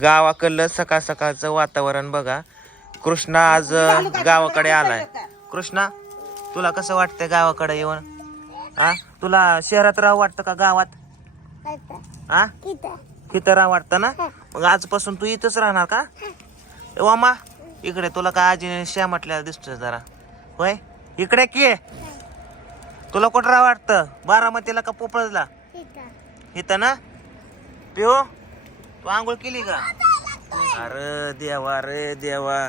गावाकडलं सकाळ सकाळचं वातावरण बघा. कृष्णा आज गावाकडे आलाय. कृष्णा तुला कसं वाटतंय गावाकडे येऊन? हा तुला शहरात राहू वाटतं का गावात? हा इथं राह वाटतं ना? मग आजपासून तू इथंच राहणार का? वामा इकडे तुला काय आजी श्या म्हटल्याला दिसतोय जरा. होय? इकडे की? तुला कुठं राह वाटतं? बारामतीला का पोपळला? इथं. ना? पिओ तू आंघोळ केली का? अरे देवा रे देवा.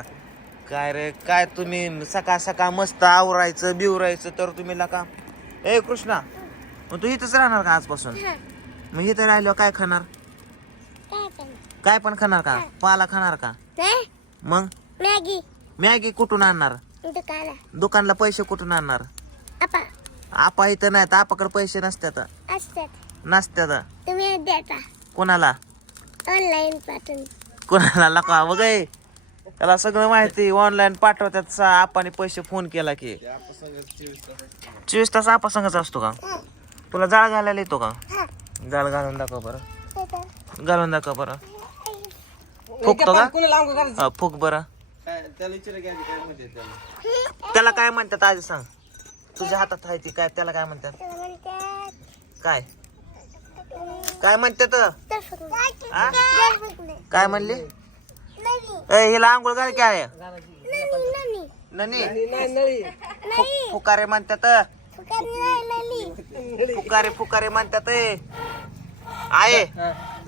काय रे काय तुम्ही सकाळ सकाळ मस्त आवरायचं बिवरायचं तर तुम्ही लका. ए कृष्णा मग तू इथंच राहणार का आजपासून? मग इथं राहिल्यावर काय खाणार? काय पण खाणार का? पाला खाणार का? मग? मॅगी. मॅगी कुठून आणणार? दुकाना दुकानला पैसे कुठून आणणार? आपा. इथं नाही तर आपाकडे पैसे नसतात नसतात कोणाला? ऑनलाईन पाठवून कोणाला लका बघ हे. त्याला सगळं माहिती ऑनलाईन पाठवतात सा- आपाने पैसे फोन केला की. चोवीस तास आपा संगच असतो का? तुला जाळ घालायला येतो का? जाळ घालून दाखव बरं. घालून दाखव बरं. फुकतो का? हा, फुक बरं. त्याला काय म्हणतात आधी सांग. तुझ्या हातात आहे ती काय त्याला काय म्हणतात? त्याला म्हणतात काय? काय म्हणतात हा? काय म्हणली? ए हिला आंघोळ घाल काय ननी फुक- फुकारे म्हणतात फुकारे फुकारे म्हणतात ए. आहे.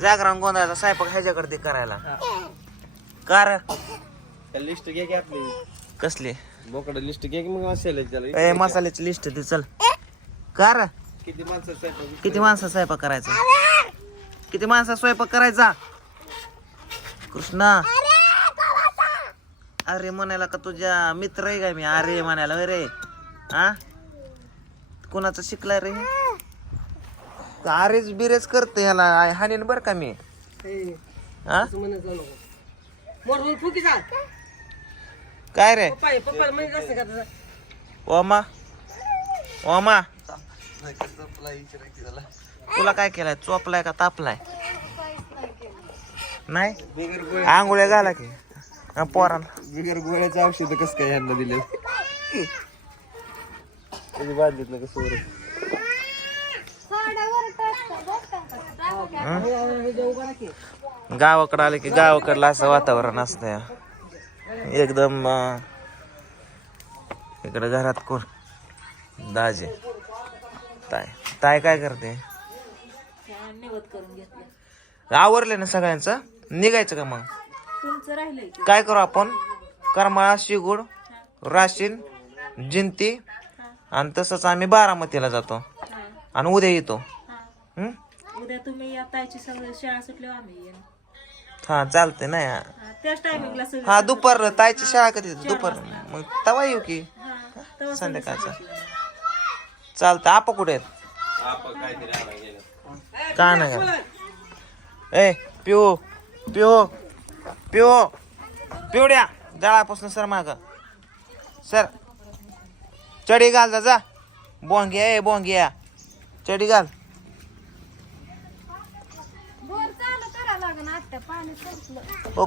जागरण गोंधळाचा स्वयंपाक ह्याच्याकडे दे करायला. कार. लिस्ट घे की आपली. कसली? बोकड लिस्ट घे की मग असेल त्याला. ए मसाल्याची लिस्ट दे चल. कार. किती माणसं स्वयंपाक किती माणसं स्वयंपाक करायचा? किती माणसं स्वयंपाक करायचा? कृष्णा. अरे म्हणायला का तुझ्या मित्र आहे का मी? अरे म्हणायला होय रे. हा कोणाचं शिकलाय रे? अरेच बिरेच करते ह्याला. हाणीन बर का मी? हा काय रे? ओमा. ओमा. तुला काय केलाय? चोपलाय का तापलाय? नाही? बिगर गोळ्या आंघोळ्या घाला की? पोरांना बिगर गोळ्याचं औषध कसं काय यांना दिले? त्याची बादलीतलं कसं बरं? गावाकडे आले की गावाकडलं असं वातावरण असतं एकदम इकडे घरात कोण? दाजे. ताय ताय काय करते? आवरले ना सगळ्यांचं? निघायचं का मग? काय करू आपण? करमाळा शिगुड राशीन जिंती आणि तसंच आम्ही बारामतीला जातो. आणि उद्या येतो. हं? उद्या तुम्ही शाळा आम्ही हा चालते नाही हा, त्याच हा दुपार ताईची शाळा कधी? दुपार मग तवा येऊ की. संध्याकाळचा. चालतं. आपा कुठे आहेत? का नाही का? ए पिओ पिओ पिओ पिवड्या जळापासून सर माग. सर चढी घाल जा जा. बोंग्या ए बोंग्या चढी घाल. हो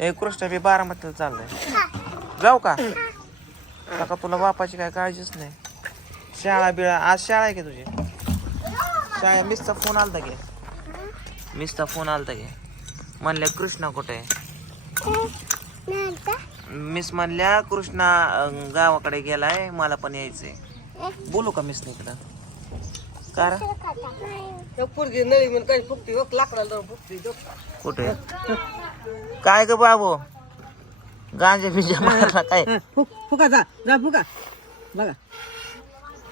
ए कृष्ण बी बारामतीला चाललंय. जाऊ का? का तुला बापाची काय काळजीच नाही. शाळा बिळा आज शाळा आहे की तुझी? शाळा मिसचा फोन आलता की? मिसचा फोन आलता की? म्हणल्या कृष्णा कुठे? मिस म्हणल्या कृष्णा गावाकडे गेलाय मला पण यायचंय. बोलू का मिस इकडं? कार पोरगी नळी म्हणून काही फुकती हो लाकडाला फुकती. कुठे? काय ग बाबू? गांजा बिंजा मारला काय? फुक फुका जा जा फुका. बघा.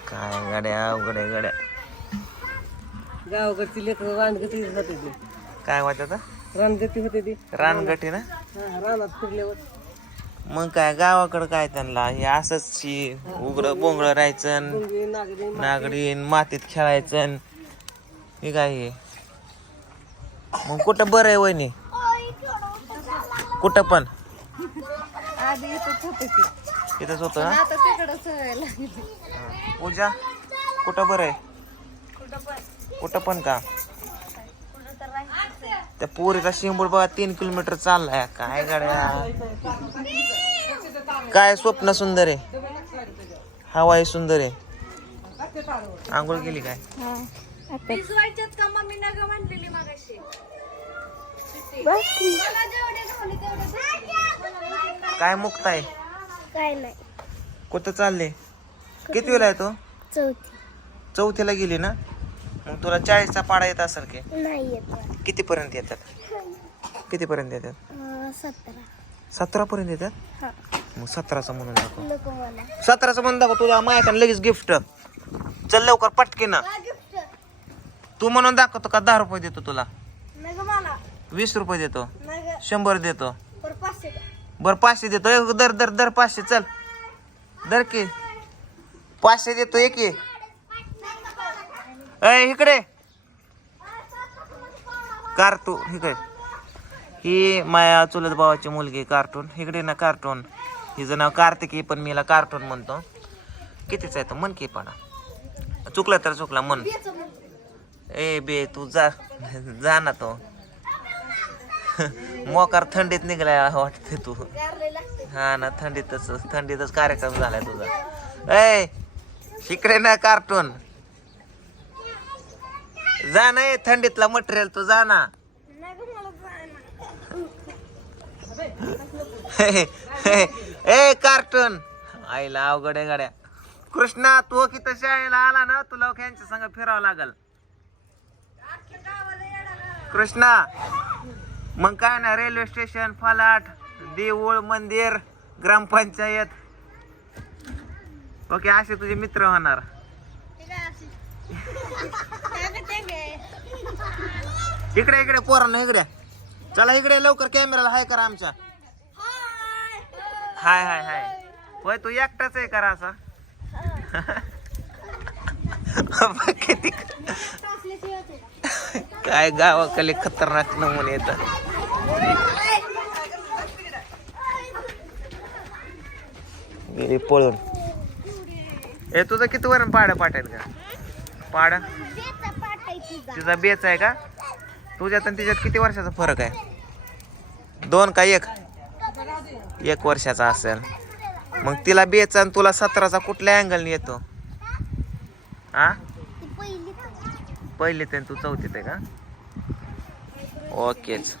काय गड्या अवघड्या गड्या. गावाकडची लेकर रानगती होते ती. काय वाटत रानगती होते ती. रानगठी ना? हा, रानात फिरल्यावर. मग काय गावाकडं काय त्यांना? हे असंच शी उघड बोंगळ राहायचं मुंगी, नागरी नागडी मातीत खेळायचं. हे काय हे? मग कुठं बरं आहे वहिनी? कुठं पण? आधी इथंच होते की. तिथंच होतं ना? आता तिकडं सवय लागली. पूजा कुठं बरं आहे? कुठं पण. का? त्या पोरीचा शिंबूड बघा तीन किलोमीटर चाललाय. काय गाड्या? काय स्वप्न सुंदर आहे? हवा आहे सुंदर आहे. आंघोळ केली काय? का मम्मी नग म्हणलेली मागाशी? काय मुक्ताय काय नाही. कुठं चालले? किती वेळा येतो चौथी. चौथीला गेली ना? मग तुला चाळीसचा पाडा येत असेल की? नाही येत कितीपर्यंत येतात? कितीपर्यंत येतात? अं, सतरा. सतरा पर्यंत येतात? हा. मग सतराचं म्हणून दाखव. नको मला. सतराचं म्हणून दाखव. तुझ्या मायाकडे लगेच गिफ्ट चल लवकर पटके ना तू म्हणून दाखवतो का? दहा रुपये देतो तुला. नको मला. वीस रुपये देतो. नको. शंभर देतो. पर पाचशे द्या. बरं पाचशे देतो. एक दर दर दर पाचशे चल. दर की. पाचशे देतो एक अय इकडे. कार्टून इकडे. ही माया चुलत भावाची मुलगी कार्टून. इकडे ना कार्टून. हिचं नाव कार्तिकी पण मीला कार्टून म्हणतो. कितीच आहे तो? मन की पणा. चुकला तर चुकला मन ए बे तू जा जा ना तो. मोकार थंडीत निघलाय वाटते तू. हा ना थंडीतच थंडीतच कार्यक्रम झालाय तुझा. ऐ शिकडे ना कार्टून. जा ना ए, थंडीतला मटेरियल तू जा ना. ए कार्टून. आईला अवघड आहे गाड्या. कृष्णा तू किती आईला आला ना तुला यांच्या संग फिरावं लागल. कृष्णा. मग काय ना रेल्वे स्टेशन फलाट देऊळ मंदिर ग्रामपंचायत. ओके असे तुझे मित्र होणार. इकडे इकडे पोरांना इकडे. चला इकडे लवकर कॅमेराला हाय करा आमच्या. हाय हाय हाय. होय तू एकटाच आहे करा असा. किती काय गावाकडे खतरनाक नमुने येतात. गेली पळून. ए तुझं किती वरण पाड्या पाठायत का? पाडा? तिचा बेच आहे का? तुझ्यात आणि तिच्यात किती वर्षाचा फरक आहे? दोन का एक? एक वर्षाचा असेल. मग तिला बेच आणि तुला सतराचा कुठल्या अँगलने येतो? हा पहिले ते तू चौथीत आहे का? ओकेच.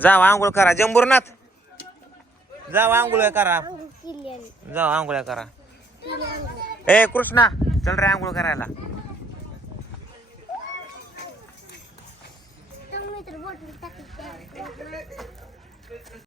जाव आंघोळ करा. जंबूरनाथ. जाव आंघोळ करा. जाव आंघोळ करा. ए कृष्णा चल रे आंघोळ करायला.